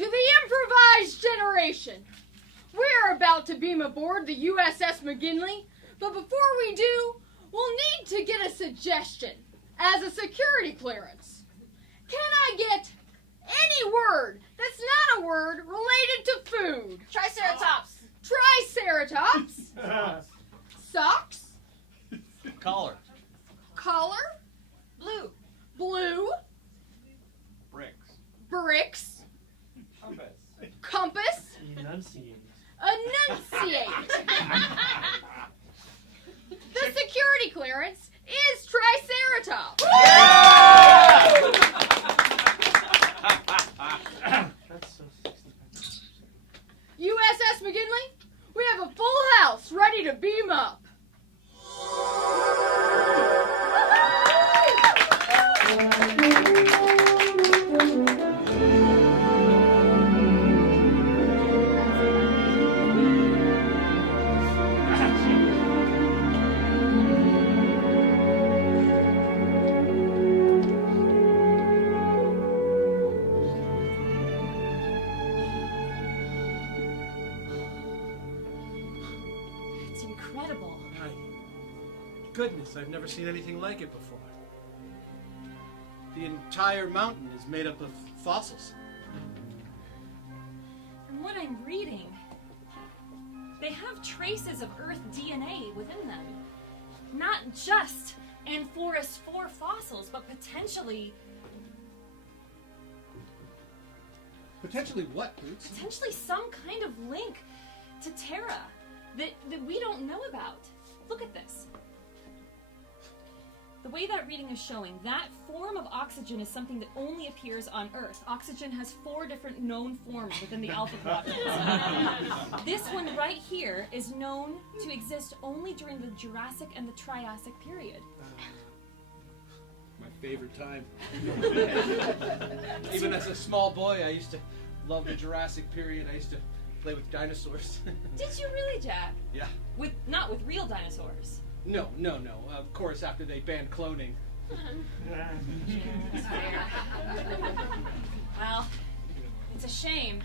to the Improvised generation. We're about to beam aboard the USS McGinley, but before we do, we'll need to get a suggestion as a security clearance. Can I get any word that's not a word related to food? Triceratops. Triceratops. Socks. Collar. Collar. Blue. Blue. Bricks. Bricks. Compass. Compass. Enunciate. Enunciate. The security clearance is Triceratops. That's so 65%. USS McGinley, we have a full house ready to beam up. It's incredible. My goodness, I've never seen anything like it before. The entire mountain is made up of fossils. From what I'm reading, they have traces of Earth DNA within them. Not just Amphoris 4 fossils, but potentially Potentially what, Boots? potentially some kind of link to Terra that we don't know about. Look at this. The way that reading is showing, that form of oxygen is something that only appears on Earth. Oxygen has 4 different known forms within the alpha quadrant. This one right here is known to exist only during the Jurassic and the Triassic period. My favorite time. Even as a small boy, I used to love the Jurassic period. I used to play with dinosaurs. Did you really, Jack? Yeah. Not with real dinosaurs. No. Of course, after they banned cloning. Well, it's a shame,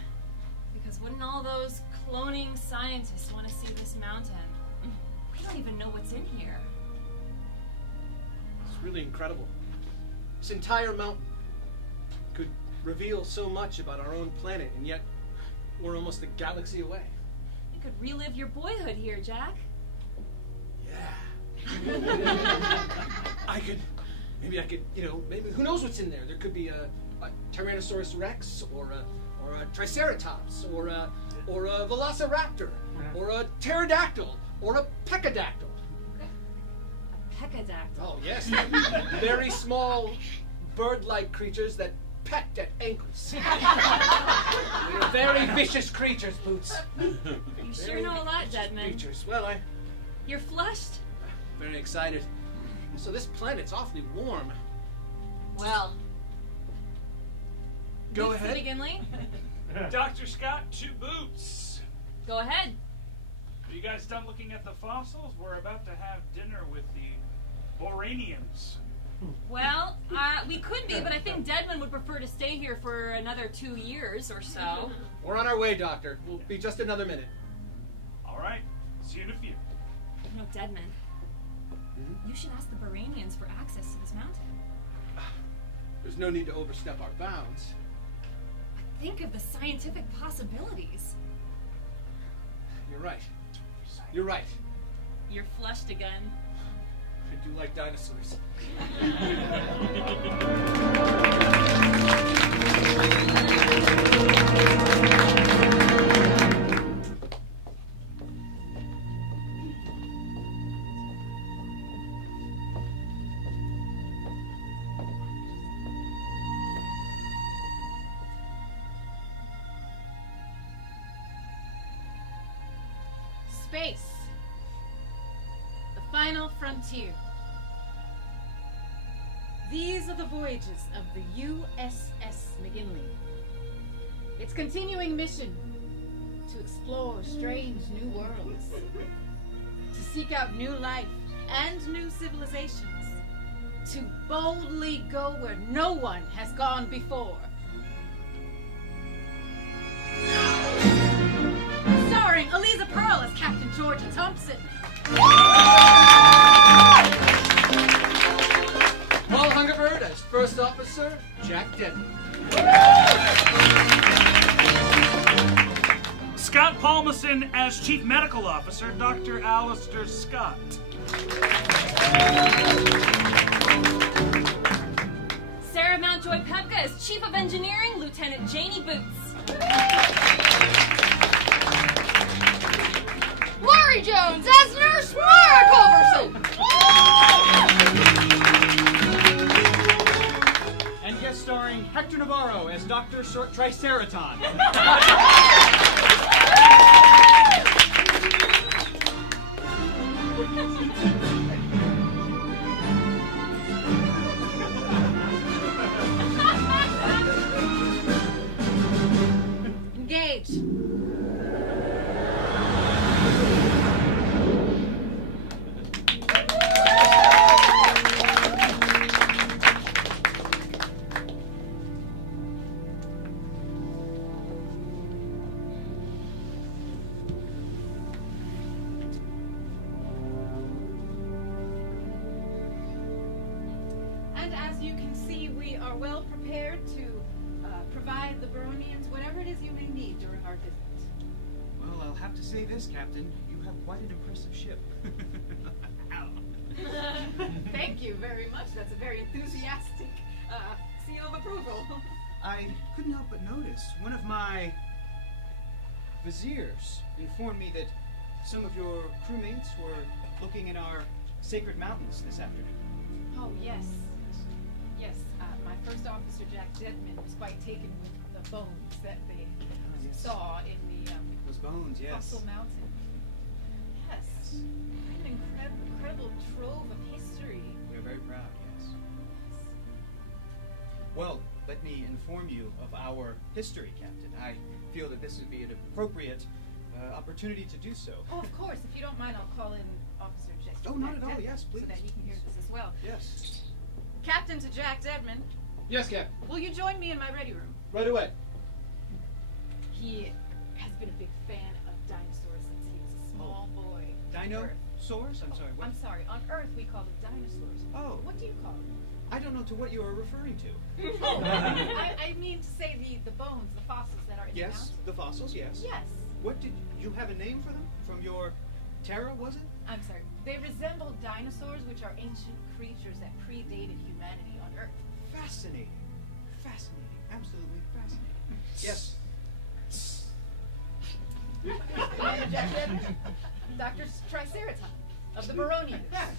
because wouldn't all those cloning scientists want to see this mountain? We don't even know what's in here. It's really incredible. This entire mountain could reveal so much about our own planet, and yet we're almost a galaxy away. You could relive your boyhood here, Jack. Yeah. Maybe I could, maybe, who knows what's in there? There could be a Tyrannosaurus Rex, or a Triceratops, or a Velociraptor, or a Pterodactyl, or a Pecadactyl. Pecadactyl. Oh, yes. Very small, bird-like creatures that peck at ankles. They're very vicious creatures, Boots. You sure know a lot, Deadman. Creatures. Well, You're flushed? very excited. So this planet's awfully warm. Well. Go Bootsy ahead. McGinley, Dr. Scott, 2 boots. go ahead. Are you guys done looking at the fossils? We're about to have dinner with the Boranians. Well, we could be, but I think Deadman would prefer to stay here for another 2 years or so. We're on our way, Doctor. We'll be just another minute. All right. See you in a few. No, Deadman. You should ask the Boranians for access to this mountain. There's no need to overstep our bounds. Think of the scientific possibilities. You're right. You're right. You're flushed again. I do like dinosaurs. Space. The final frontier. These are the voyages of the USS McGinley. Its continuing mission to explore strange new worlds, to seek out new life and new civilizations, to boldly go where no one has gone before. starring Aliza Pearl as Captain Georgia Thompson. Paul Hungerford as First Officer Jack Denton. Scott Palmanson as Chief Medical Officer, Dr. Alistair Scott. Sara Mountjoy-Pepka as Chief of Engineering, Lieutenant Janie Boots. Laurie Jones as Nurse Mara Culberson. And guest starring Hector Navarro as Dr. Triceraton. Engage. And as you can see, we are well prepared to provide the Baronians whatever it is you may need during our visit. Well, I'll have to say this, Captain. You have quite an impressive ship. Ow. Thank you very much. That's a very enthusiastic seal of approval. I couldn't help but notice one of my viziers informed me that some of your crewmates were looking in our sacred mountains this afternoon. Oh, yes. Yes, my first officer, Jack Dedman, was quite taken with the bones that they yes. saw in the Those bones, yes. Fossil Mountain. Yes. What an incredible trove of history. We're very proud, yes. Well, let me inform you of our history, Captain. I feel that this would be an appropriate opportunity to do so. Oh, of course. If you don't mind, I'll call in Officer Jack. Oh, not at all. Yes, please. So that he can hear this as well. Yes. Captain to Jack Dedman, Yes, Captain. will you join me in my ready room? Right away. He has been a big fan of dinosaurs since he was a small boy. on Earth. Dinosaurs? I'm sorry. What? I'm sorry. On Earth, we call them dinosaurs. Oh. What do you call them? I don't know to what you are referring to. I mean to say the bones, the fossils that are in the Yes, mountain. the fossils, yes. Yes. What did you have a name for them? From your Terra, was it? I'm sorry. They resemble dinosaurs, which are ancient creatures that predated humanity on Earth. Fascinating. Fascinating. Absolutely fascinating. Yes. Commander Jack Dedman, Dr. Triceraton of the Baronians. Yes.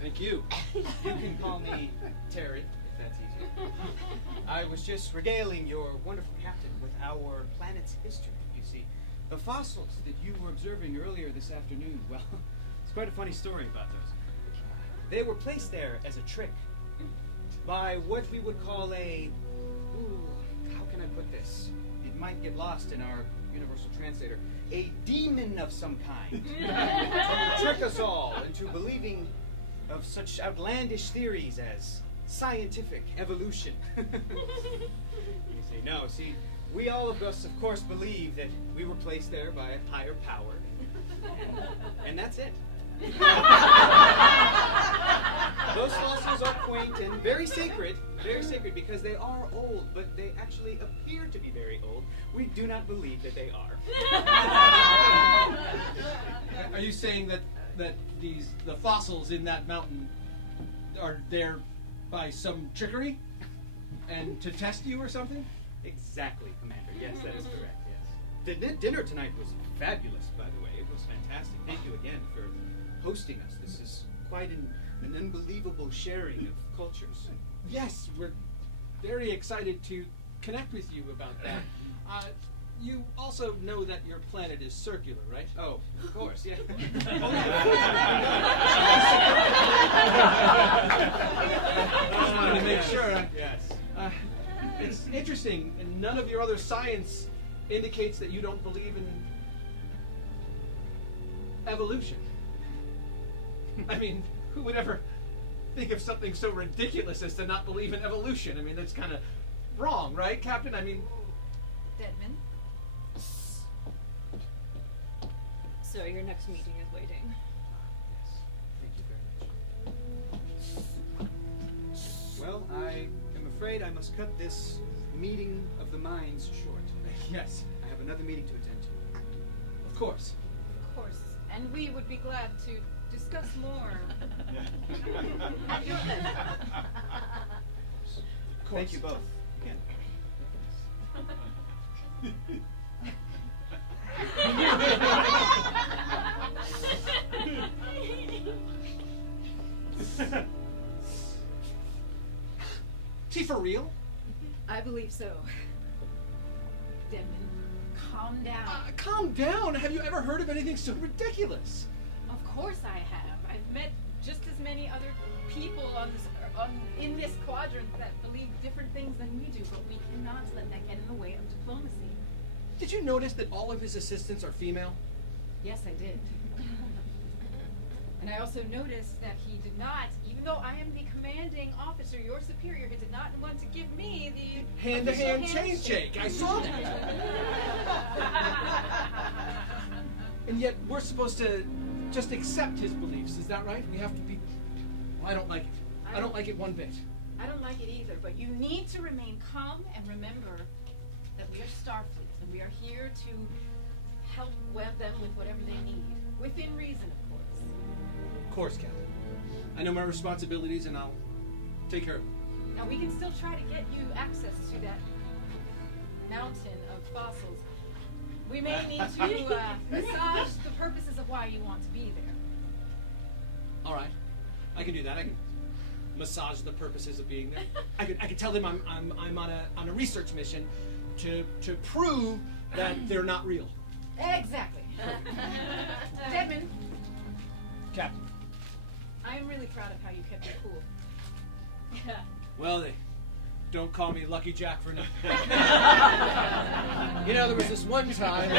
Thank you. You can call me Terry, if that's easier. I was just regaling your wonderful captain with our planet's history. You see, the fossils that you were observing earlier this afternoon, well, it's quite a funny story about those. They were placed there as a trick by what we would call a... Ooh, how can I put this? It might get lost in our universal translator. A demon of some kind. To trick us all into believing of such outlandish theories as scientific evolution. You say, no, see, we all of us, of course, believe that we were placed there by a higher power. And that's it. Those fossils are quaint and very sacred because they are old, but they actually appear to be very old. We do not believe that they are. Are you saying that the fossils in that mountain are there by some trickery and to test you or something? Exactly, Commander. Yes, that is correct, yes. The dinner tonight was fabulous, by the way. It was fantastic. Thank you again for hosting us. This is quite an unbelievable sharing of cultures. Yes, we're very excited to connect with you about that. You also know that your planet is circular, right? Oh, of course, yeah. Just wanted to make sure. Yes. It's interesting, and none of your other science indicates that you don't believe in evolution. I mean, who would ever think of something so ridiculous as to not believe in evolution? I mean, that's kind of wrong, right, Captain? I mean, Deadman. So your next meeting is waiting. Thank you very much. Well, I am afraid I must cut this meeting of the minds short. Yes, I have another meeting to attend to. of course. Of course. And we would be glad to discuss more. At your leisure. Thank you both. Again. Is he for real? I believe so. Deadman, calm down. Calm down. Have you ever heard of anything so ridiculous? Of course I have. I've met just as many other people in this quadrant that believe different things than we do, but we cannot let that get in the way of diplomacy. Did you notice that all of his assistants are female? Yes, I did. And I also noticed that he did not, even though I am the commanding officer, your superior, he did not want to give me the Hand-to-hand official handshake. I saw that. And yet we're supposed to just accept his beliefs. Is that right? We have to be... Well, I don't like it. I don't like it one bit. I don't like it either, but you need to remain calm and remember that we are Starfleet and we are here to help web them with whatever they need. Within reason, of course. Of course, Captain. I know my responsibilities and I'll take care of them. Now, we can still try to get you access to that mountain of fossils. We may need to massage the purposes of why you want to be there. All right. I can do that. I can massage the purposes of being there. I could tell them I'm on a research mission to prove that they're not real. Exactly. Deadman, Captain. I am really proud of how you kept it cool. Well, they don't call me Lucky Jack for nothing. You know, there was this one time.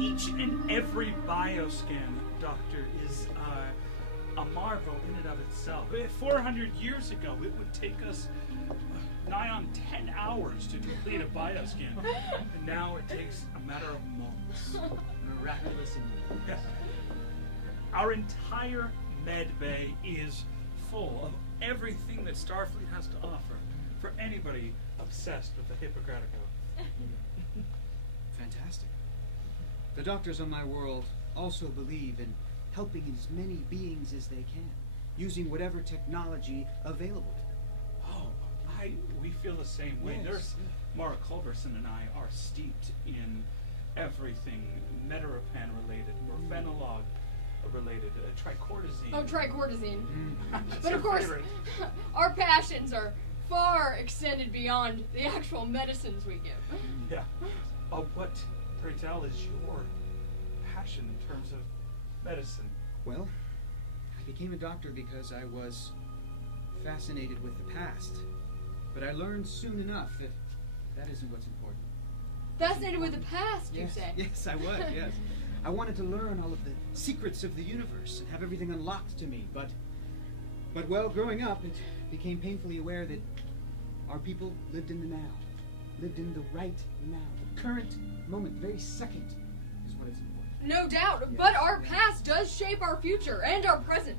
Each and every bioscan, Doctor, is a marvel in and of itself. 400 years ago, it would take us nigh on 10 hours to complete a bioscan. And now it takes a matter of moments. Miraculous indeed. Our entire med bay is full of everything that Starfleet has to offer for anybody obsessed with the Hippocratic Oath. Fantastic. The doctors on my world also believe in helping as many beings as they can, using whatever technology available to them. Oh, we feel the same way. Yes. Mara Culberson and I are steeped in everything Metarapan related, morphenolog related, tricordazine. Oh, tricordazine. That's But your of course, favorite. our passions are far extended beyond the actual medicines we give. Yeah. What, pray tell, is your passion in terms of medicine? Well, I became a doctor because I was fascinated with the past. But I learned soon enough that that isn't what's important. Fascinated with the past, you Yes, say? yes, I was, yes. I wanted to learn all of the secrets of the universe and have everything unlocked to me, but well, growing up, it became painfully aware that our people lived in the now, lived in the right now. The current moment, the very second, is what is important. No doubt, Yes, but our yes. past does shape our future and our present.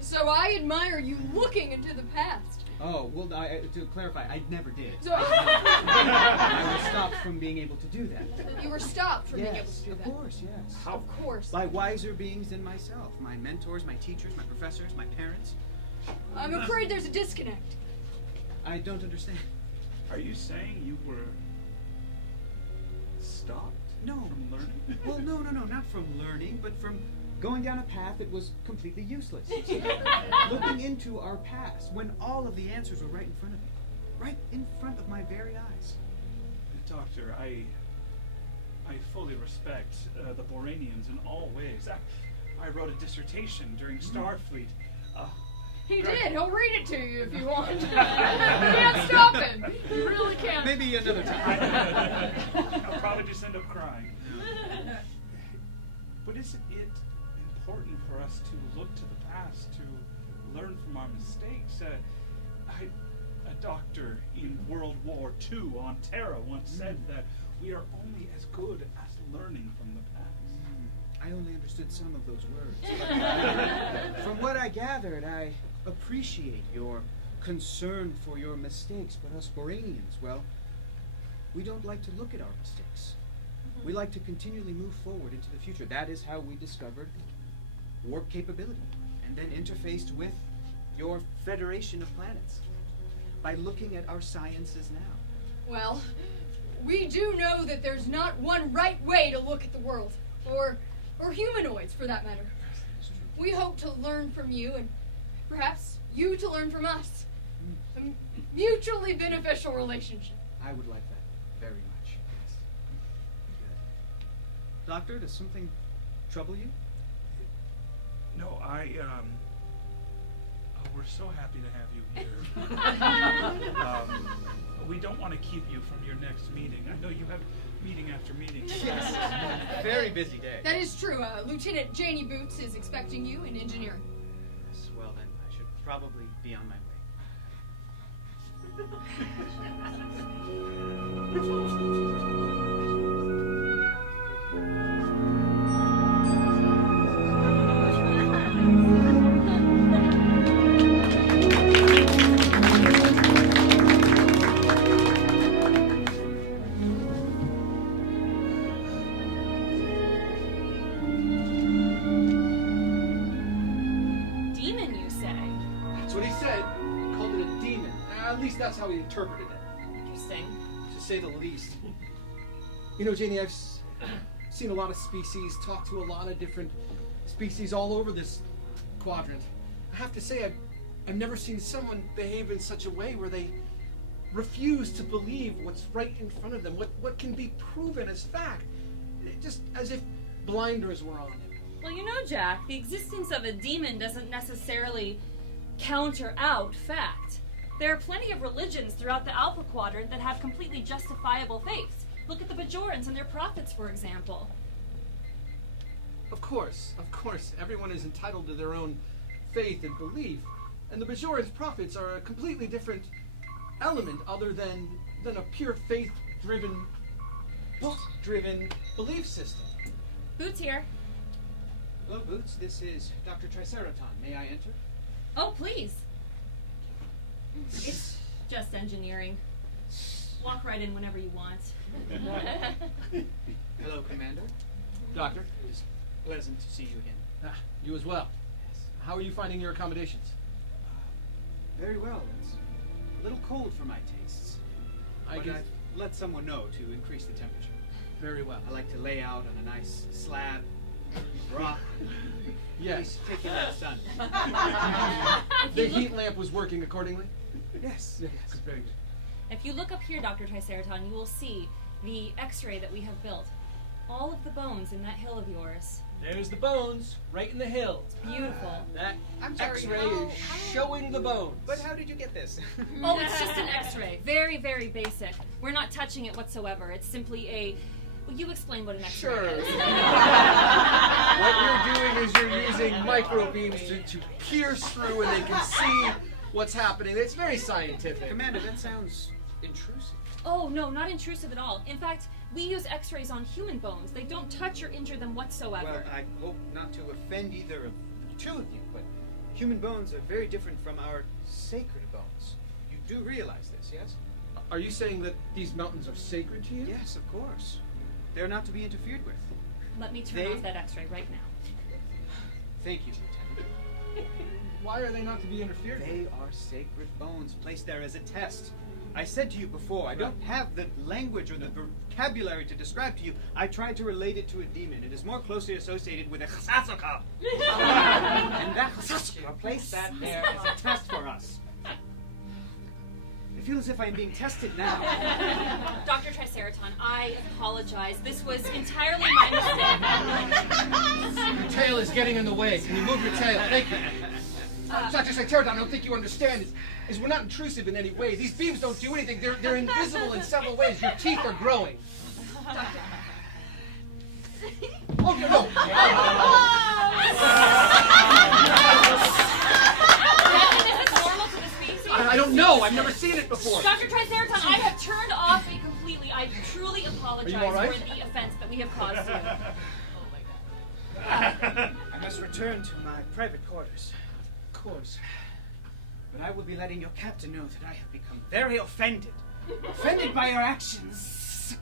So I admire you looking into the past. Oh, well, to clarify, I never did. So I was stopped from being able to do that. you were stopped from being able Yes, to do of that. course, yes. Of course. By wiser beings than myself. My mentors, my teachers, my professors, my parents. I'm afraid there's a disconnect. I don't understand. Are you saying you were stopped No. from learning? Well, no, not from learning, but from going down a path that was completely useless. Looking into our past when all of the answers were right in front of me. Right in front of my very eyes. Doctor, I fully respect the Boranians in all ways. I wrote a dissertation during Starfleet He did. He'll read it to you if you want. You can't stop him. You really can't. Maybe another time. I'll probably just end up crying. But isn't it important for us to look to the past, to learn from our mistakes? A doctor in World War II on Terra once said that we are only as good as learning from the past. I only understood some of those words. From what I gathered, I appreciate your concern for your mistakes, but us Boranians, well, we don't like to look at our mistakes. We like to continually move forward into the future. That is how we discovered warp capability, and then interfaced with your Federation of Planets by looking at our sciences now. Well, we do know that there's not one right way to look at the world, or humanoids for that matter. We hope to learn from you, and perhaps you to learn from us. A mutually beneficial relationship. I would like that very much. Yes. Good. Doctor, does something trouble you? No, we're so happy to have you here. We don't want to keep you from your next meeting. I know you have meeting after meeting. Yes. Very busy day. That is true. Lieutenant Janie Boots is expecting you in engineering. Yes, well then, I should probably be on my Demon, you say? That's what he said. He called it a demon. At least that's how he interpreted it, Interesting. to say the least. You know, Janie, I've seen a lot of species, talked to a lot of different species all over this quadrant. I have to say, I've never seen someone behave in such a way where they refuse to believe what's right in front of them, what can be proven as fact, just as if blinders were on him. Well, you know, Jack, the existence of a demon doesn't necessarily counter out fact. There are plenty of religions throughout the Alpha Quadrant that have completely justifiable faiths. Look at the Bajorans and their prophets, for example. Of course, everyone is entitled to their own faith and belief, and the Bajorans' prophets are a completely different element other than a pure faith-driven, book-driven belief system. Boots here. Hello, Boots. This is Dr. Triceraton. May I enter? Oh, please. It's just engineering. Walk right in whenever you want. Hello, Commander. Doctor? It is pleasant to see you again. You as well. Yes. How are you finding your accommodations? Very well. It's a little cold for my tastes. But I've let someone know to increase the temperature. Very well. I like to lay out on a nice slab, rock. Yes. Take in that sun. The heat lamp was working accordingly? Yes. Yes. Very good. If you look up here, Dr. Triceraton, you will see the X-ray that we have built. All of the bones in that hill of yours. There's the bones, right in the hill. Beautiful. That I'm sorry, X-ray how- is showing the bones. But how did you get this? Oh, it's just an X-ray. Very, very basic. We're not touching it whatsoever. It's simply a... Well, you explain what an X-ray Sure. is. What you're doing is you're using microbeams to pierce through and they can see what's happening. It's very scientific. Commander, that sounds intrusive. Oh, no, not intrusive at all. In fact, we use X-rays on human bones. They don't touch or injure them whatsoever. Well, I hope not to offend either of the two of you, but human bones are very different from our sacred bones. You do realize this, yes? Are you saying that these mountains are sacred to you? Yes, of course. They're not to be interfered with. Let me turn They- off that X-ray right now. Thank you, Lieutenant. Why are they not to be interfered with? They are sacred bones placed there as a test. I said to you before, I don't have the language or the vocabulary to describe to you. I tried to relate it to a demon. It is more closely associated with a chasasuka. And that chasasuka placed that there as a test for us. I feel as if I am being tested now. Dr. Triceraton, I apologize. This was entirely my mistake. Your tail is getting in the way. Can you move your tail? Thank you. Dr. Pterodon, I don't think you understand. Is we're not intrusive in any way. These beams don't do anything. They're invisible in several ways. Your teeth are growing. Oh, no. I don't know. I've never seen it before. Dr. Triceratops, I have turned off it completely. I truly apologize right? for the offense that we have caused you. I must return to my private quarters. Of course. But I will be letting your captain know that I have become very offended. Offended by your actions.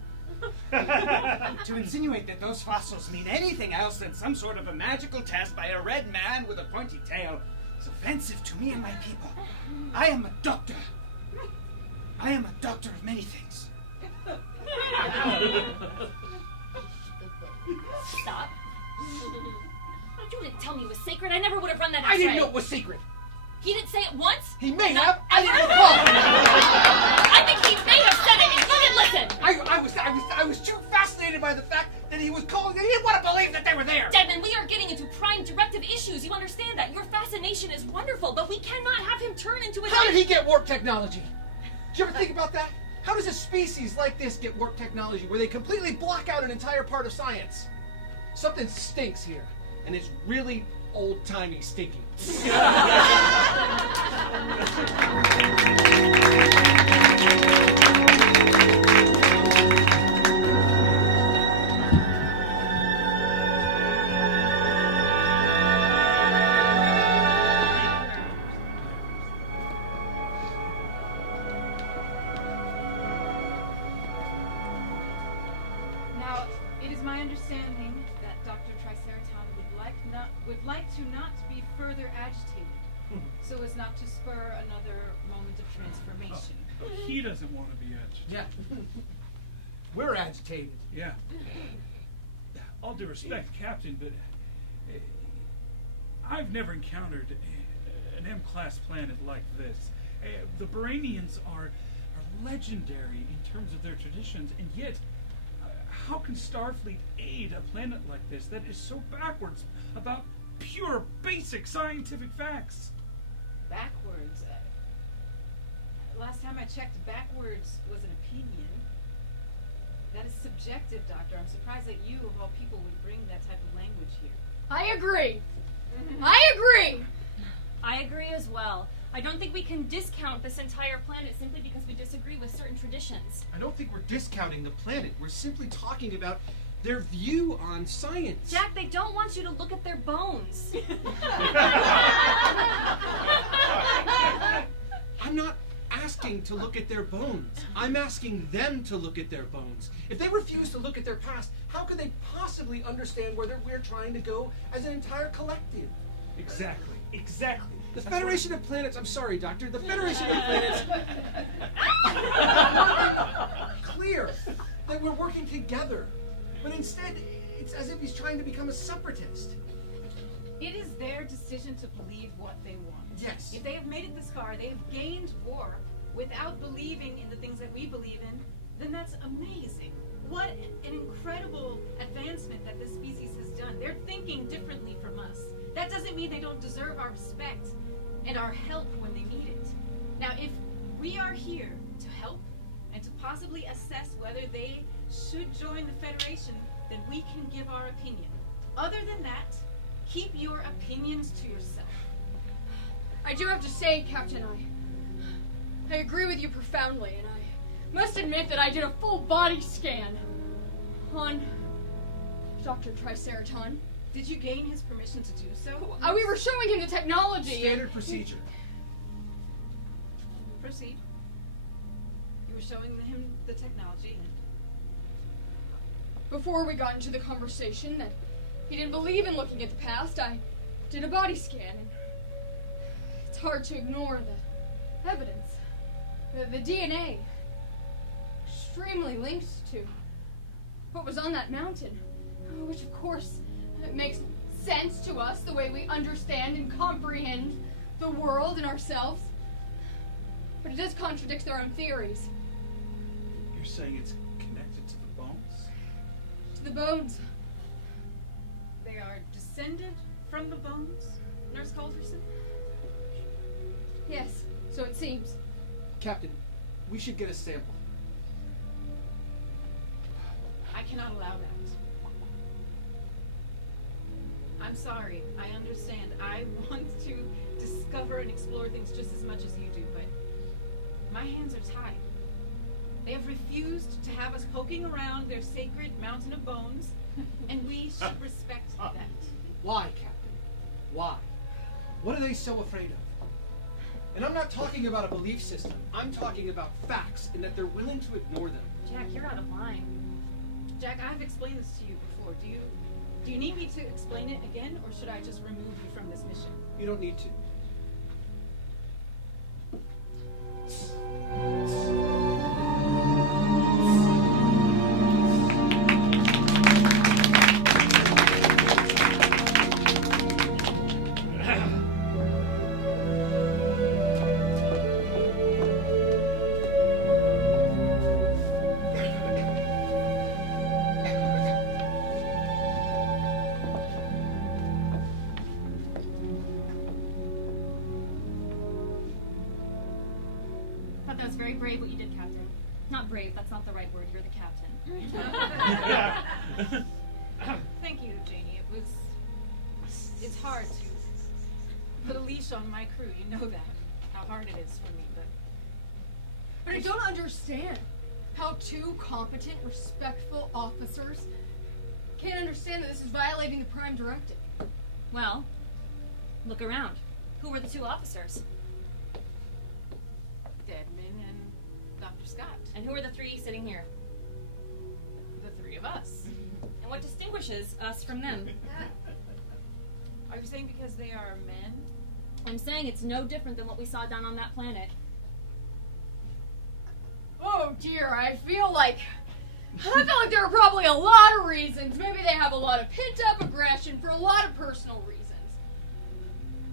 To insinuate that those fossils mean anything else than some sort of a magical test by a red man with a pointy tail is offensive to me and my people. I am a doctor. I am a doctor of many things. Stop. You didn't tell me it was sacred. I never would have run that I X-ray. didn't know it was secret. He didn't say it once? He may Not have. I ever? didn't recall. I think he may have said it and you didn't listen. I was too fascinated by the fact that he was calling. He didn't want to believe that they were there. Desmond, we are getting into prime directive issues. You understand that? Your fascination is wonderful, but we cannot have him turn into a... How did he get warp technology? Did you ever think about that? How does a species like this get warp technology where they completely block out an entire part of science? Something stinks here, and it's really old-timey stinky. Now, it is my understanding that Dr. Triceratops would like to not be further agitated, so as not to spur another moment of transformation. He doesn't want to be agitated. Yeah. We're agitated. Yeah. All due respect, Captain, but I've never encountered an M-class planet like this. The Baranians are legendary in terms of their traditions, and yet, how can Starfleet aid a planet like this that is so backwards about pure, basic scientific facts? Backwards? Last time I checked, backwards was an opinion. That is subjective, Doctor. I'm surprised that you, of all people, would bring that type of language here. I agree. I agree. I agree as well. I don't think we can discount this entire planet simply because we disagree with certain traditions. I don't think we're discounting the planet. We're simply talking about their view on science. Jack, they don't want you to look at their bones. I'm not asking to look at their bones. I'm asking them to look at their bones. If they refuse to look at their past, how could they possibly understand where we're trying to go as an entire collective? Exactly. The Federation of Planets, I'm sorry, Doctor, the Federation of Planets clear that we're working together. But instead, it's as if he's trying to become a separatist. It is their decision to believe what they want. Yes. If they have made it this far, they have gained warp without believing in the things that we believe in, then that's amazing. What an incredible advancement that this species has done. They're thinking differently from us. That doesn't mean they don't deserve our respect and our help when they need it. Now, if we are here to help and to possibly assess whether they should join the Federation, then we can give our opinion. Other than that, keep your opinions to yourself. I do have to say, Captain, I agree with you profoundly, and I must admit that I did a full body scan on Dr. Triceratops. Did you gain his permission to do so? We were showing him the technology. Standard procedure. Proceed. You were showing him the technology. Before we got into the conversation that he didn't believe in looking at the past, I did a body scan, and it's hard to ignore the evidence. The DNA. Extremely linked to what was on that mountain. Which, of course, it makes sense to us, the way we understand and comprehend the world and ourselves. But it does contradict their own theories. You're saying it's connected to the bones? To the bones. They are descended from the bones, Nurse Culverson? Yes, so it seems. Captain, we should get a sample. I cannot allow that. I'm sorry. I understand. I want to discover and explore things just as much as you do, but my hands are tied. They have refused to have us poking around their sacred mountain of bones, and we should respect that. Why, Captain? Why? What are they so afraid of? And I'm not talking about a belief system. I'm talking about facts, and that they're willing to ignore them. Jack, you're out of line. Jack, I've explained this to you before. Do you need me to explain it again, or should I just remove you from this mission? You don't need to. That's very brave what you did, Captain. Not brave, that's not the right word. You're the captain. Thank you, Janie. It's hard to put a leash on my crew. You know that. How hard it is for me, But I don't understand how two competent, respectful officers can't understand that this is violating the Prime Directive. Well, look around. Who were the two officers? Deadman and Dr. Scott. And who are the three sitting here? The three of us. And what distinguishes us from them? Are you saying because they are men? I'm saying it's no different than what we saw down on that planet. Oh dear, I feel like there are probably a lot of reasons. Maybe they have a lot of pent-up aggression for a lot of personal reasons.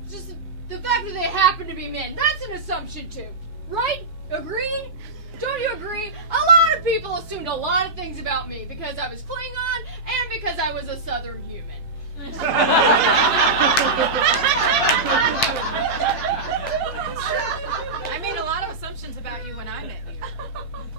Just the fact that they happen to be men, that's an assumption too. Right? Agreed? Don't you agree? A lot of people assumed a lot of things about me because I was Klingon and because I was a Southern human. I made a lot of assumptions about you when I met you,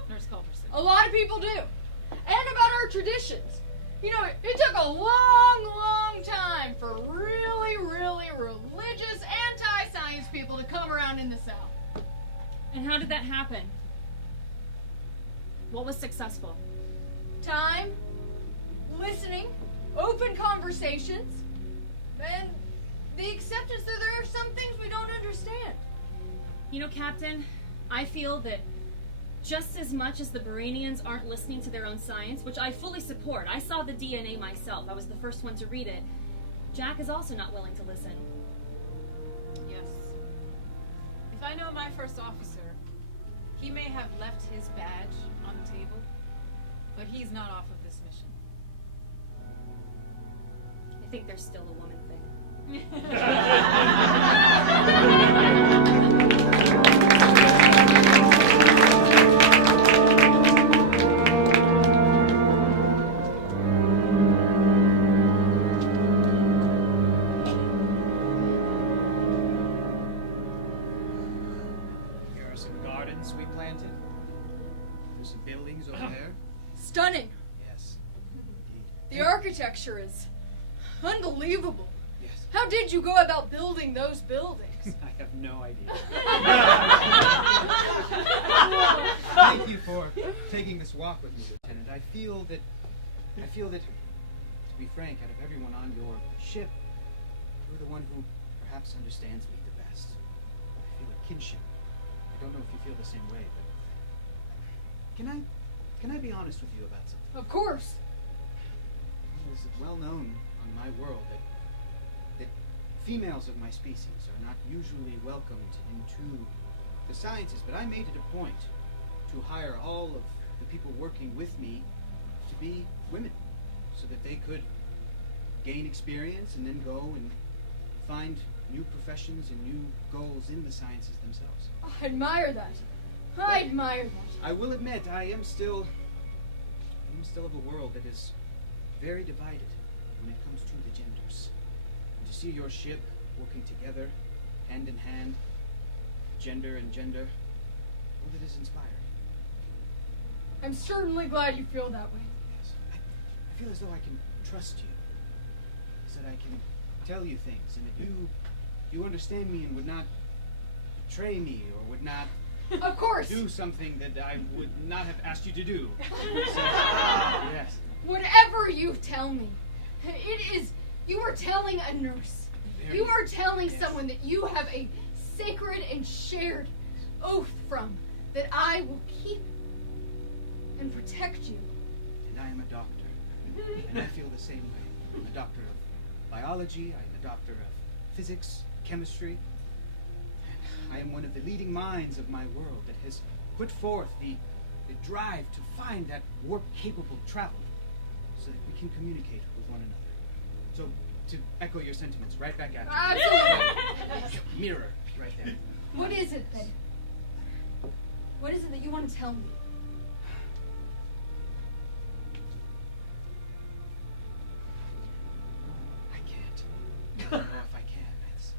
Nurse Culberson. A lot of people do. And about our traditions. You know, it took a long time for really religious anti-science people to come around in the South. And how did that happen? What was successful? Time, listening, open conversations, and the acceptance that there are some things we don't understand. You know, Captain, I feel that just as much as the Baranians aren't listening to their own science, which I fully support, I saw the DNA myself, I was the first one to read it, Jack is also not willing to listen. Yes. If I know my first officer, he may have left his badge on the table, but he's not off of this mission. I think there's still a woman thing. Here are some gardens we planted. There's some buildings over there. Stunning. Yes. Indeed. The architecture is unbelievable. Yes. How did you go about building those buildings? I have no idea. Thank you for taking this walk with me, Lieutenant. I feel that, to be frank, out of everyone on your ship, you're the one who perhaps understands me the best. I feel a kinship. I don't know if you feel the same way, but can I be honest with you about something? Of course. It's well known on my world that females of my species are not usually welcomed into the sciences, but I made it a point to hire all of the people working with me to be women, so that they could gain experience and then go and find new professions and new goals in the sciences themselves. I admire that. I admire that. I will admit, I am still of a world that is very divided when it comes to the genders. And to see your ship working together, hand in hand, gender and gender, all that is inspired. I'm certainly glad you feel that way. Yes. I feel as though I can trust you. So that I can tell you things and that you understand me and would not betray me or would not Of course. do something that I would not have asked you to do. So, yes. Whatever you tell me, it is, you are telling a nurse. You are telling someone that you have a sacred and shared oath from that I will keep and protect you. And I am a doctor. And I feel the same way. I'm a doctor of biology, I'm a doctor of physics, chemistry. And I am one of the leading minds of my world that has put forth the drive to find that warp-capable travel so that we can communicate with one another. So, to echo your sentiments, right back at you. Absolutely. Mirror, right there. What is it then? What is it that you want to tell me? I can't. I don't know if I can. It's...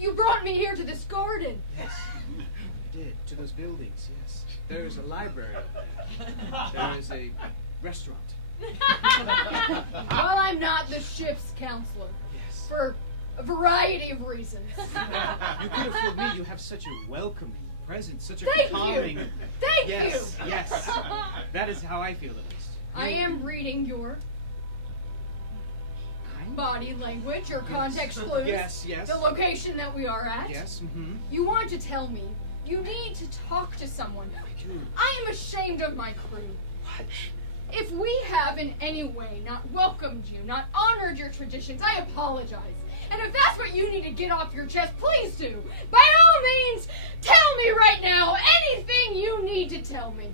You brought me here to this garden. Yes, I did. To those buildings, yes. There's a library up there. There is a restaurant. Well, I'm not the ship's counselor. Yes. For a variety of reasons. You could have told me you have such a welcoming presence, such a Thank calming... you. Thank Yes, you. yes. That is how I feel, at least. I am reading your body language, your context clues. Yes, yes. The location that we are at. Yes, mm-hmm. You want to tell me you need to talk to someone. I am ashamed of my crew. What? If we have in any way not welcomed you, not honored your traditions, I apologize. And if that's what you need to get off your chest, please do. By all means, tell me right now anything you need to tell me.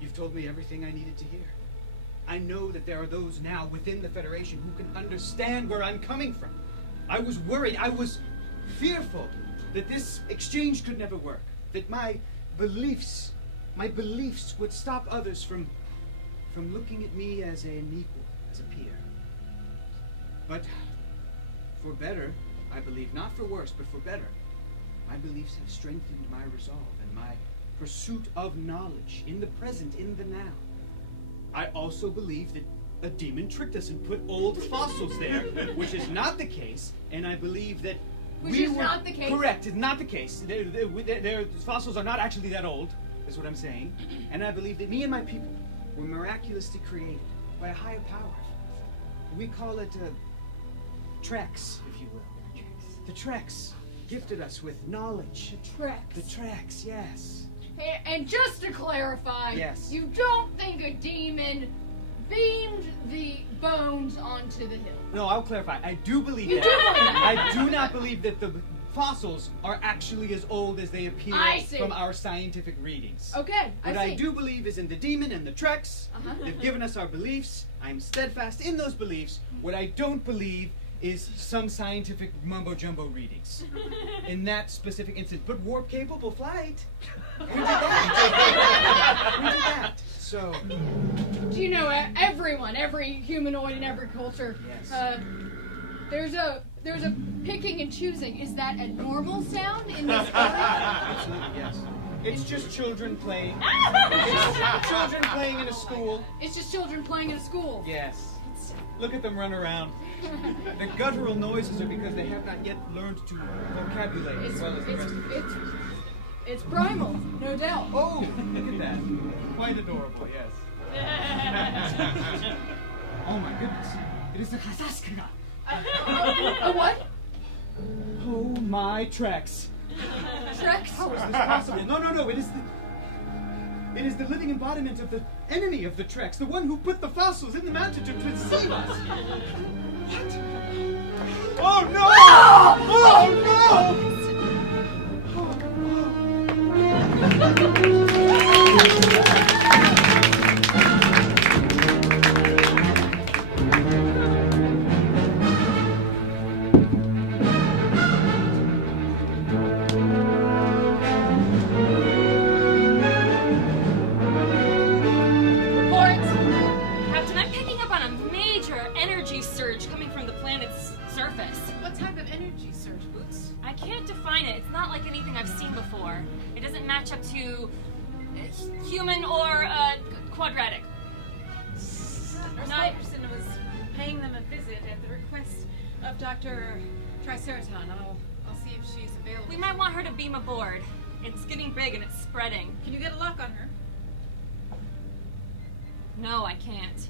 You've told me everything I needed to hear. I know that there are those now within the Federation who can understand where I'm coming from. I was worried, I was fearful that this exchange could never work, that my beliefs would stop others from looking at me as an equal, as a peer. But for better, I believe, not for worse, but for better, my beliefs have strengthened my resolve and my pursuit of knowledge in the present, in the now. I also believe that a demon tricked us and put old fossils there, which is not the case, and I believe that Which is not the case? Correct, it's not the case. Their fossils are not actually that old, is what I'm saying. And I believe that me and my people were miraculously created by a higher power. We call it Trex, if you will. The Trex gifted us with knowledge. The Trex. The Trex, yes. And just to clarify, Yes. You don't think a demon beamed the bones onto the hill? No, I'll clarify. I do believe You that. do believe that? I do not believe that the fossils are actually as old as they appear I see. from our scientific readings. Okay, What I see. I do believe is in the demon and the Trex. Uh-huh. They've given us our beliefs. I'm steadfast in those beliefs. What I don't believe is some scientific mumbo-jumbo readings. In that specific instance. But warp-capable flight. We did that. We did that. So... Do you know everyone, every humanoid in every culture, Yes. there's a picking and choosing. Is that a normal sound in this area? Absolutely, yes. It's just children playing. It's children playing in a school. It's just children playing in a school. Yes. Look at them run around. The guttural noises are because they have not yet learned to vocabulate as well as the rest of us. It's primal, no doubt. Oh, look at that. Quite adorable, yes. Oh my goodness. It is the Kazaskina. A what? Oh my Trex. Trex? How is this possible? No. It is the living embodiment of the enemy of the Trex, the one who put the fossils in the mountain to deceive us. What? Oh no! Oh no! Captain, I'm picking up on a major energy surge coming from the planet's surface. What type of energy surge, Boots? I can't define it. It's not like anything I've seen before. It doesn't match up to human or quadratic. Nurse No. Anderson was paying them a visit at the request of Dr. Triceraton. I'll see if she's available. We might want her to beam aboard. It's getting big and it's spreading. Can you get a lock on her? No, I can't.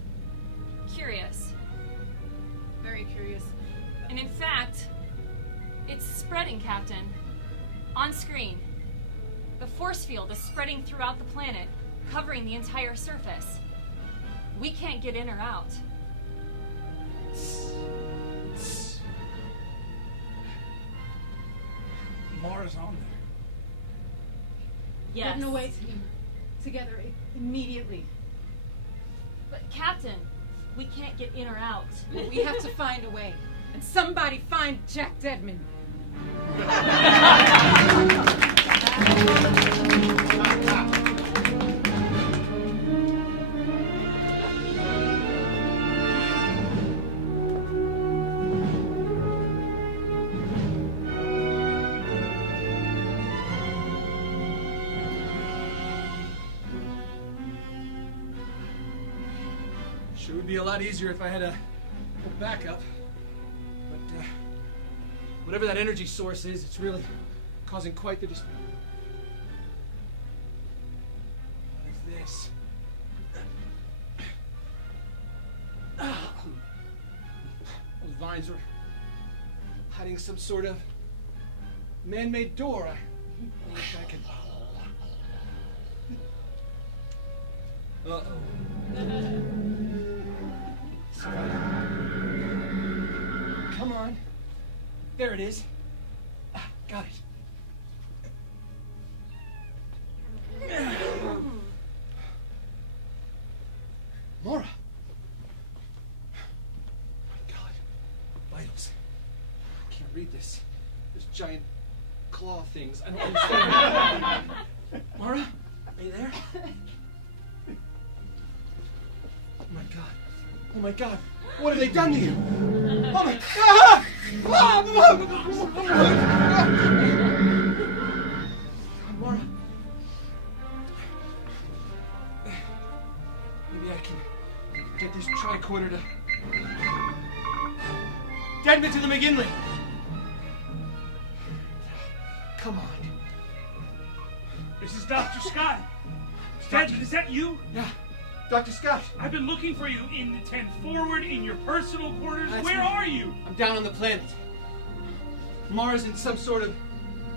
Curious. Very curious. And in fact, it's spreading, Captain. On screen. The force field is spreading throughout the planet, covering the entire surface. We can't get in or out. Mara's on there. Yes. Getting away together immediately. But Captain, we can't get in or out. Well, we have to find a way. And somebody find Jack Deadman. Sure would be a lot easier if I had a backup. But whatever that energy source is, it's really causing quite the disturbance. What is this? Those vines are hiding some sort of man-made door. I wish I could. Uh-oh. Come on. There it is. Got it. Mara. My God. Vitals. I can't read this. There's giant claw things. I don't understand. Mara? Are you there? Oh my God. Oh my God. What have they done to you? Oh my God! Mara. Maybe I can get this tricorder to Deadman to the McGinley. Come on. This is Dr. Scott. Deadman, is that you? Yeah. Dr. Scott. I've been looking for you in the tent forward, in your personal quarters. That's Where me. are you? I'm down on the planet. Mara's in some sort of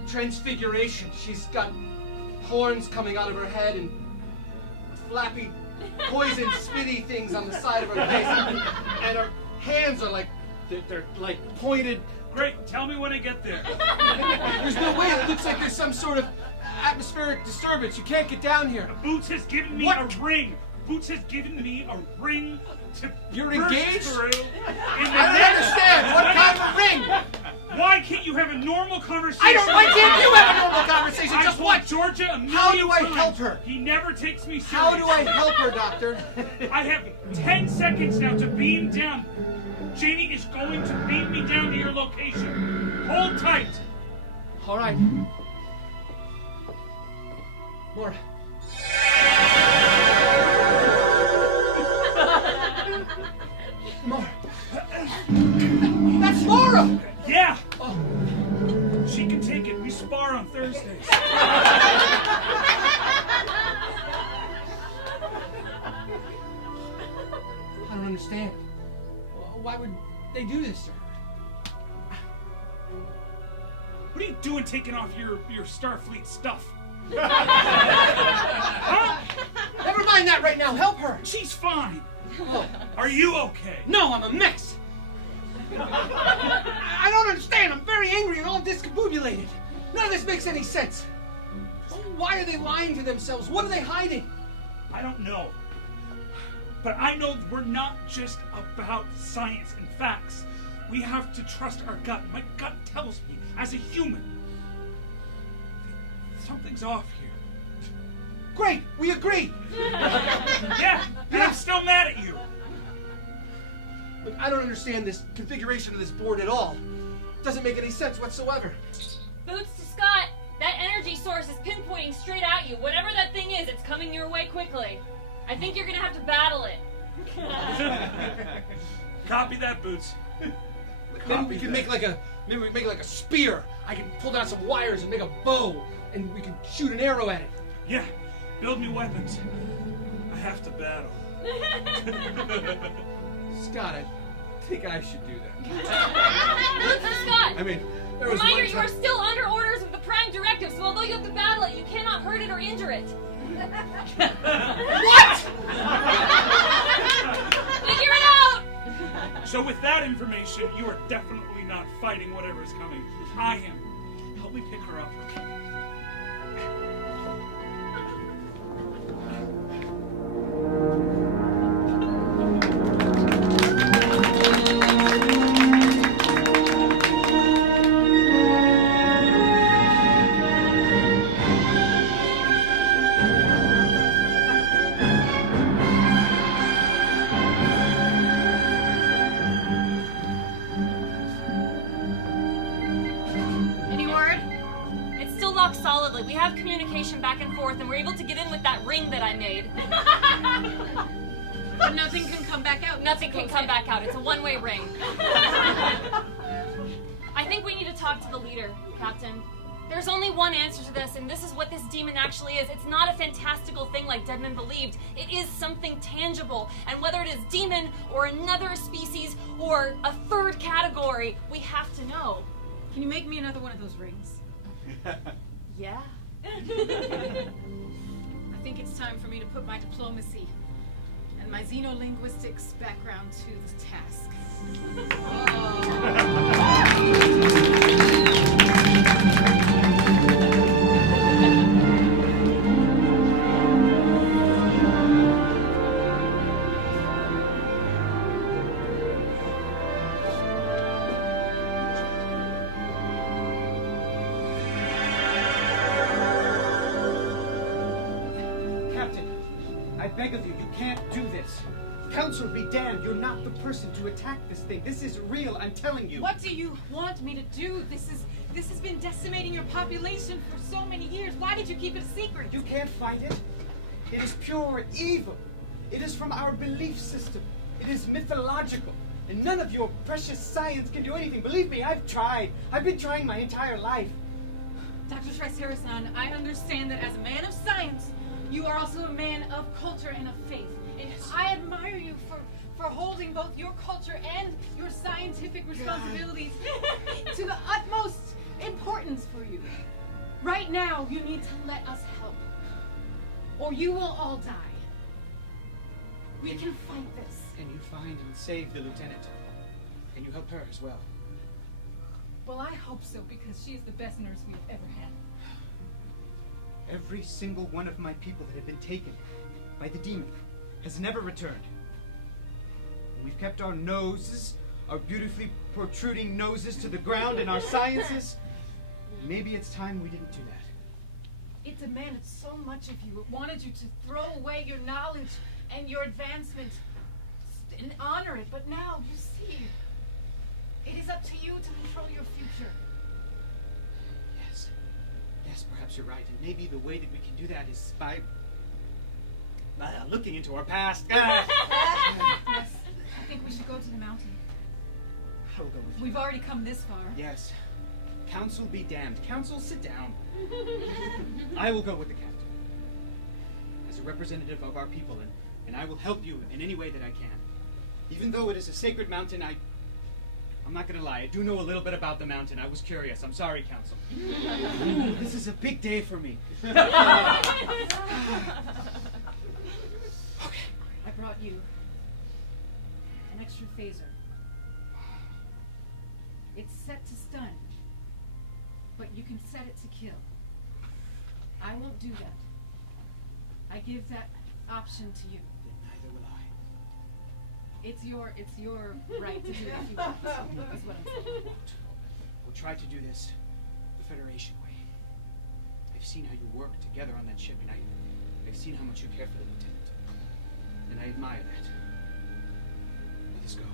transfiguration. She's got horns coming out of her head and flappy, poison, spitty things on the side of her face. And her hands are like, they're like pointed. Great, tell me when I get there. There's no way. It looks like there's some sort of atmospheric disturbance. You can't get down here. Boots has given me a ring. Boots has given me a ring to You're burst engaged? through. I don't understand. What kind of ring? Why can't you have a normal conversation? Why can't you have a normal conversation? I Just told what? Georgia a million How do I times. help her? He never takes me seriously. How do I help her, Doctor? I have 10 seconds now to beam down. Janie is going to beam me down to your location. Hold tight. All right. Mara. Mara. That's Mara! Yeah. Oh. She can take it. We spar on Thursdays. I don't understand. Why would they do this to her? What are you doing taking off your Starfleet stuff? Huh? Never mind that right now. Help her. She's fine. Oh. Are you okay? No, I'm a mess. I don't understand. I'm very angry and all discombobulated. None of this makes any sense. Why are they lying to themselves? What are they hiding? I don't know. But I know we're not just about science and facts. We have to trust our gut. My gut tells me, as a human, something's off here. Great, we agree. Yeah, and I'm still mad at you. Look, I don't understand this configuration of this board at all. It doesn't make any sense whatsoever. Boots to Scott, that energy source is pinpointing straight at you. Whatever that thing is, it's coming your way quickly. I think you're gonna have to battle it. Copy that, Boots. Maybe we can make like a spear. I can pull down some wires and make a bow, and we can shoot an arrow at it. Yeah, build new weapons. I have to battle. Scott, I think I should do that. Boots to Scott! I mean, there was Reminder, one you are time... still under orders with the Prime Directive, so although you have to battle it, you cannot hurt it or injure it. What? Figure it out! So with that information, you are definitely not fighting whatever is coming. I am. Help me pick her up. Any word? It's still locked solidly. We have communication back and forth, and we're able to get in with that ring that I made. But nothing can come back out. Nothing can come back out. It's a one-way ring. I think we need to talk to the leader, Captain. There's only one answer to this, and this is what this demon actually is. It's not a fantastical thing like Deadman believed. It is something tangible, and whether it is demon or another species or a third category, we have to know. Can you make me another one of those rings? Yeah. I think it's time for me to put my diplomacy and my xenolinguistics background to the task. Captain, I beg of you, you can't do this. Council be damned, you're not the person to attack this thing. This is real, I'm telling you. What do you want me to do? This has been decimating your population for so many years. Why did you keep it a secret? You can't fight it. It is pure evil. It is from our belief system. It is mythological. And none of your precious science can do anything. Believe me, I've tried. I've been trying my entire life. Dr. Tricerasan, I understand that as a man of science, you are also a man of culture and of faith. And I admire you for holding both your culture and your scientific responsibilities to the utmost importance for you. Right now, you need to let us help, or you will all die. We can fight this. Can you find and save the lieutenant? Can you help her as well? Well, I hope so, because she is the best nurse we've ever had. Every single one of my people that have been taken by the demon has never returned. We've kept our noses, our beautifully protruding noses, to the ground in our sciences. Maybe it's time we didn't do that. It demanded so much of you. It wanted you to throw away your knowledge and your advancement and honor it. But now, you see, it is up to you to control your future. Yes. Yes, perhaps you're right. And maybe the way that we can do that is by looking into our past. Yes, I think we should go to the mountain. I will go with you. We've already come this far. Yes. Council be damned. Council, sit down. I will go with the captain. As a representative of our people, and I will help you in any way that I can. Even though it is a sacred mountain, I'm not gonna lie, I do know a little bit about the mountain. I was curious. I'm sorry, Council. This is a big day for me. Okay. I brought you an extra phaser. It's set to stun, but you can set it to kill. I won't do that. I give that option to you. Neither will I. It's your right to do it if you want. That's what I'm saying. We'll try to do this the Federation way. I've seen how you work together on that ship, and I've seen how much you care for the lieutenant. And I admire that. Let us go.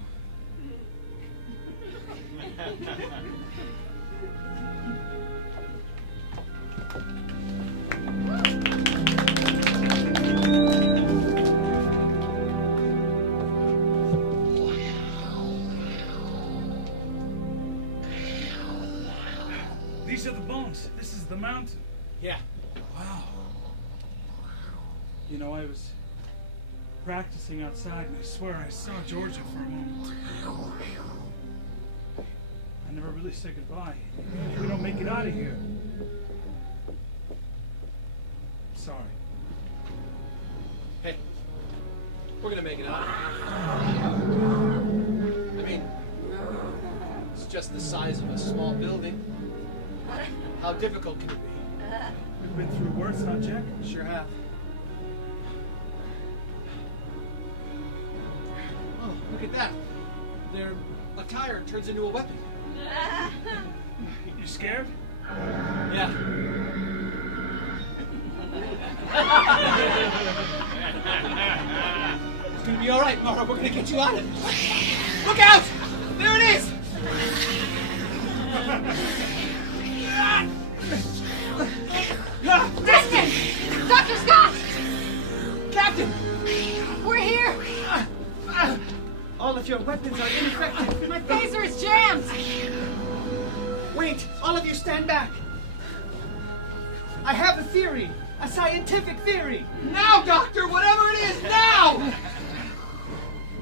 These are the bones. This is the mountain. Yeah. Wow. You know, I was practicing outside, and I swear I saw Georgia for a moment. I never really said goodbye. If we don't make it out of here. Sorry. Hey, we're gonna make it out. I mean, it's just the size of a small building. How difficult can it be? We've been through worse, huh, Jack? Sure have. Oh, look at that. Their attire turns into a weapon. You scared? Yeah. It's gonna be all right, Mara. We're gonna get you out of it. Look out! There it is! Destin! Dr. Scott! Captain! We're here! All of your weapons are ineffective. My phaser is jammed! Wait, all of you stand back. I have a theory, a scientific theory. Now, Doctor! Whatever it is, now!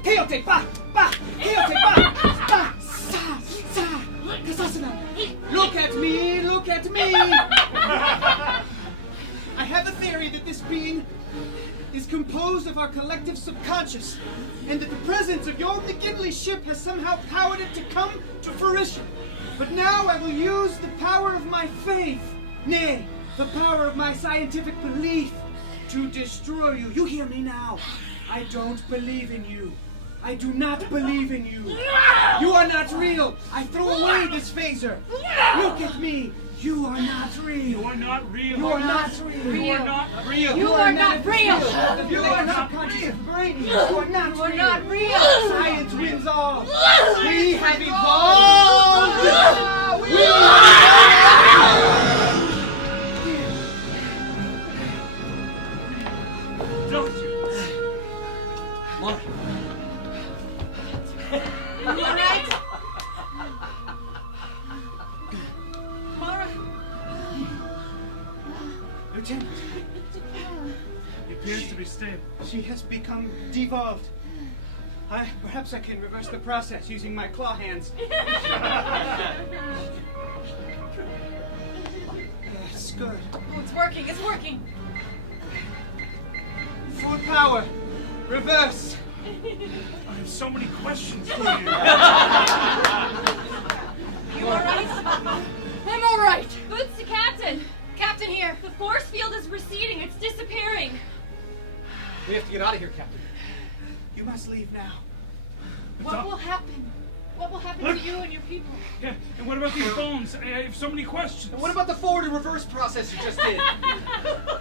Keote, ba, ba, keote, ba, ba, sa, sa, kasasana. Look at me, look at me. I have a theory that this being is composed of our collective subconscious, and that the presence of your McGinley ship has somehow powered it to come to fruition. But now I will use the power of my faith, nay, the power of my scientific belief, to destroy you. You hear me now? I don't believe in you. I do not believe in you. You are not real. I throw away this phaser. Look at me. You are not real. You are not real. You are not real. You are not real. You are not real! You are not conscious brain. You are not real. not real! Science wins all. We have evolved. Don't you? Mara. You alright? Mara? Lieutenant, He appears to be stable. she has become devolved. Perhaps I can reverse the process using my claw hands. It's good. Oh, it's working, it's working. Full power. Reverse. I have so many questions for you. You alright? I'm alright! Boots to Captain! Captain here. The force field is receding. It's disappearing. We have to get out of here, Captain. You must leave now. What will happen? What will happen to you and your people? Yeah, and what about these bones? I have so many questions. And what about the forward and reverse process you just did?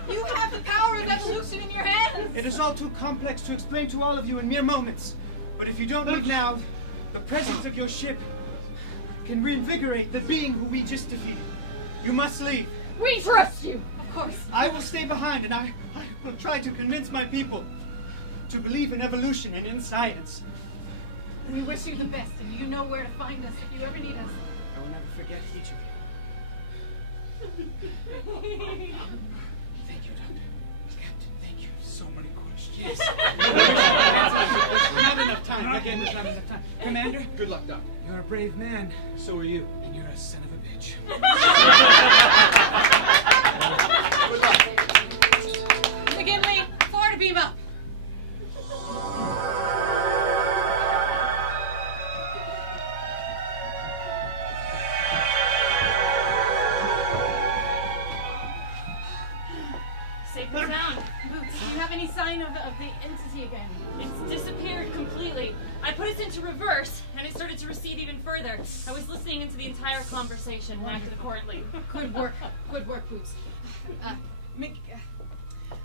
You have the power of evolution in your hands. It is all too complex to explain to all of you in mere moments. But if you don't leave now, the presence of your ship can reinvigorate the being who we just defeated. You must leave. We trust you! Of course. I will stay behind, and I will try to convince my people to believe in evolution and in science. We wish you the best, and you know where to find us if you ever need us. I will never forget each of you. Thank you, Doctor. Captain, thank you. So many questions. Yes. Not enough time. Again, there's not enough time. Commander, Good luck, Doctor. you're a brave man, So are you. and you're a son of a bitch. Good luck. McGinley, forward to beam up. Safe and sound. Boots, do you have any sign of the entity again? It's disappeared completely. I put it into reverse, and it started to recede even further. I was listening into the entire conversation and acted accordingly. Good work, Boots.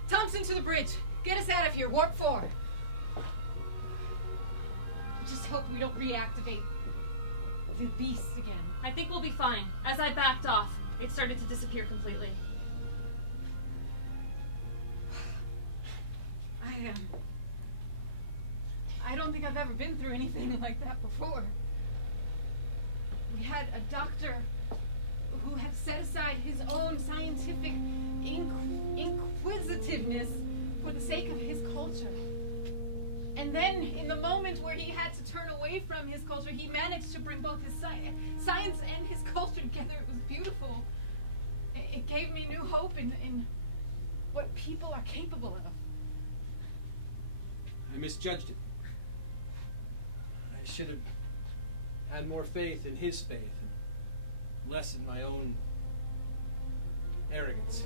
Thompson to the bridge. Get us out of here. Warp 4. Just hope we don't reactivate the beast again. I think we'll be fine. As I backed off, it started to disappear completely. I don't think I've ever been through anything like that before. We had a doctor who had set aside his own scientific inquisitiveness for the sake of his culture. And then, in the moment where he had to turn away from his culture, he managed to bring both his science and his culture together. It was beautiful. It gave me new hope in what people are capable of. I misjudged it. I should have had more faith in his faith and less in my own arrogance.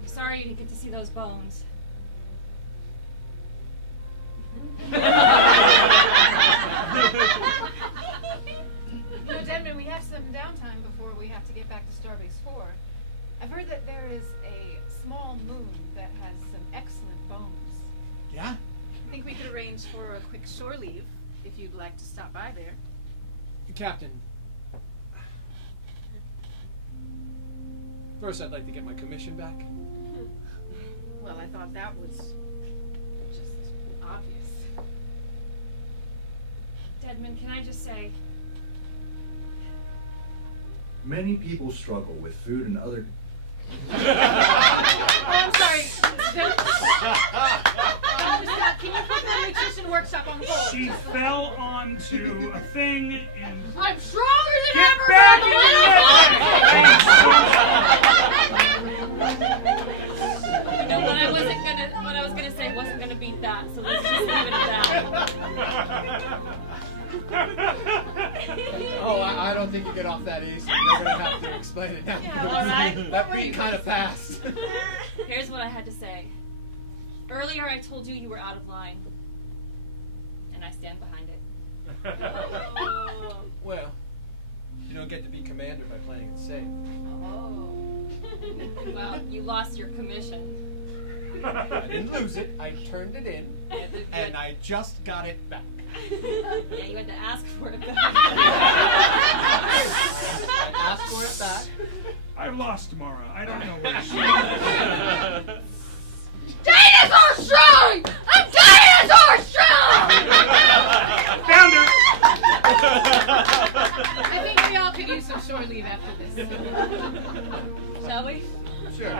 I'm sorry you didn't get to see those bones. Denman, we have some downtime before we have to get back to Starbase 4. I've heard that there is a small moon that has some excellent bones. Yeah? I think we could arrange for a quick shore leave if you'd like to stop by there. Captain. First, I'd like to get my commission back. Well, I thought that was just obvious. Deadman, can I just say, Many people struggle with food and other... Oh, I'm sorry. Dr. Scott, can you put the nutrition workshop on hold? She fell onto a thing and... I'm stronger than Get ever, back but in I'm the you know, what I was gonna say wasn't gonna beat that, so let's just leave it at Oh, I don't think you get off that easy. You're gonna have to explain it now. Yeah, all right. That beat kind of fast. Here's what I had to say. Earlier I told you you were out of line, and I stand behind it. Well, you don't get to be commander by playing it safe. Oh. Well, you lost your commission. I didn't lose it. I turned it in, and I just got it back. Yeah, you had to ask for it back. I asked for it back. I lost Mara. I don't know where she is. Dinosaur strong! I'm dinosaur strong! Found her! I think we all could use some shore leave after this. Shall we? Sure.